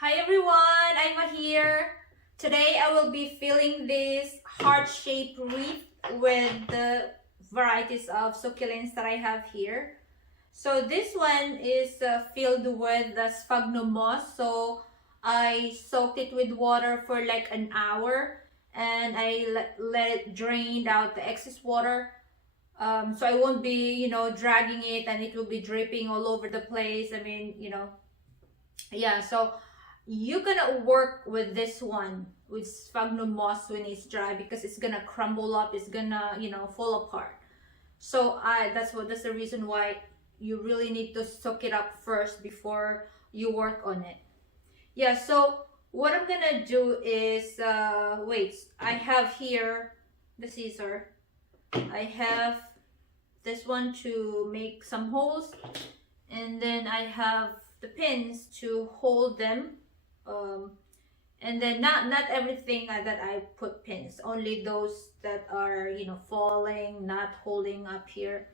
Hi everyone, I'm here. Today I will be filling this heart-shaped wreath with the varieties of succulents that I have here. So this one is filled with the sphagnum moss. So I soaked it with water for like an hour and I let it drain out the excess water. So I won't be, dragging it and it will be dripping all over the place. Yeah, so you're gonna work with this one with sphagnum moss when it's dry because it's gonna crumble up, it's gonna fall apart. So that's the reason why you really need to soak it up first before you work on it. Yeah, so what I'm gonna do is wait, I have here the scissor. I have this one to make some holes, and then I have the pins to hold them. And then not everything that I put pins, only those that are falling, not holding up here.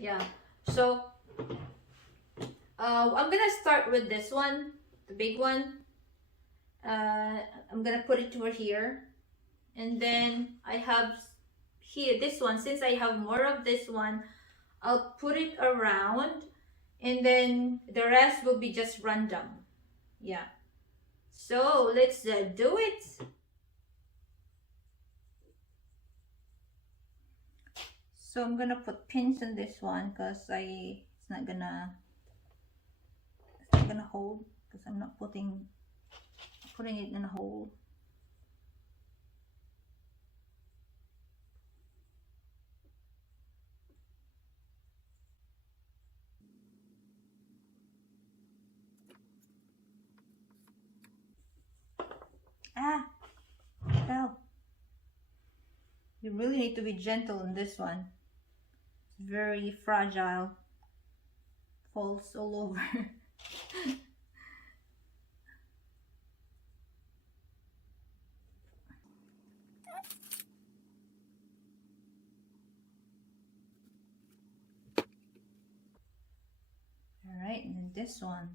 Yeah, so I'm gonna start with this one, the big one. I'm gonna put it over here, and then I have here this one. Since I have more of this one, I'll put it around, and then the rest will be just random. Yeah, so let's do it. So I'm gonna put pins in this one because it's not gonna hold because I'm not putting it in a hole. Ah, fell. You really need to be gentle on this one. It's very fragile. Falls all over. All right, and then this one.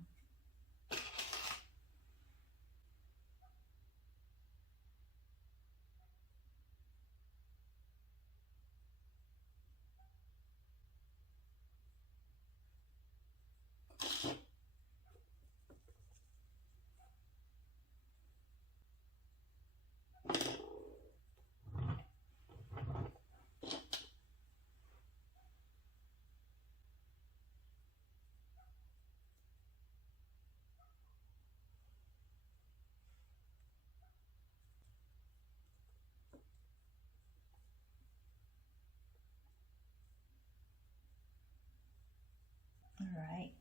All right.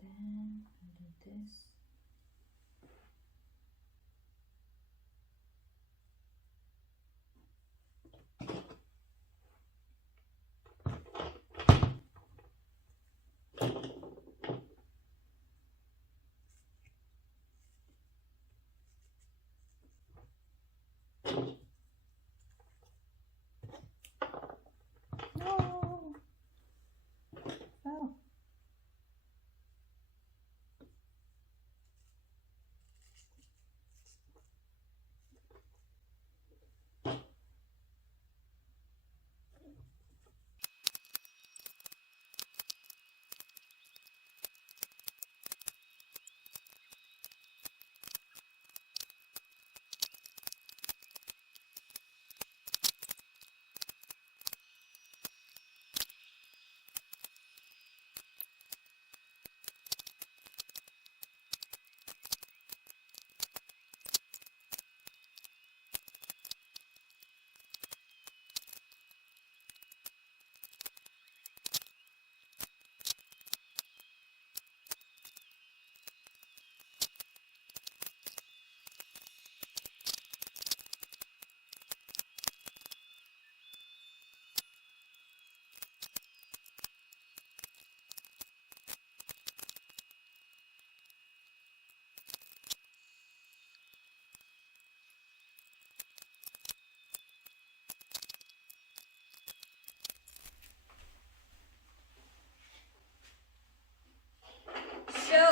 Then I'll do this. No. Oh.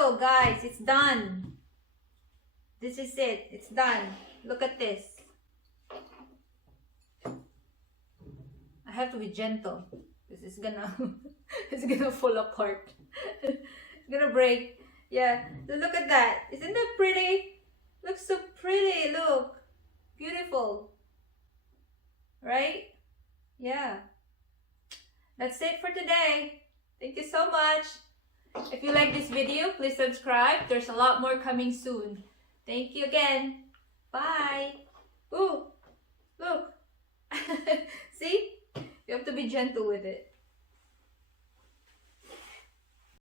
go, guys. It's done. This is it. It's done. Look at this. I have to be gentle. This is gonna it's gonna fall apart. It's gonna break. Yeah. So look at that. Isn't that pretty? Looks so pretty. Look. Beautiful. Right? Yeah. That's it for today. Thank you so much. If you like this video, please subscribe. There's a lot more coming soon. Thank you again. Bye. Ooh, look. See? You have to be gentle with it.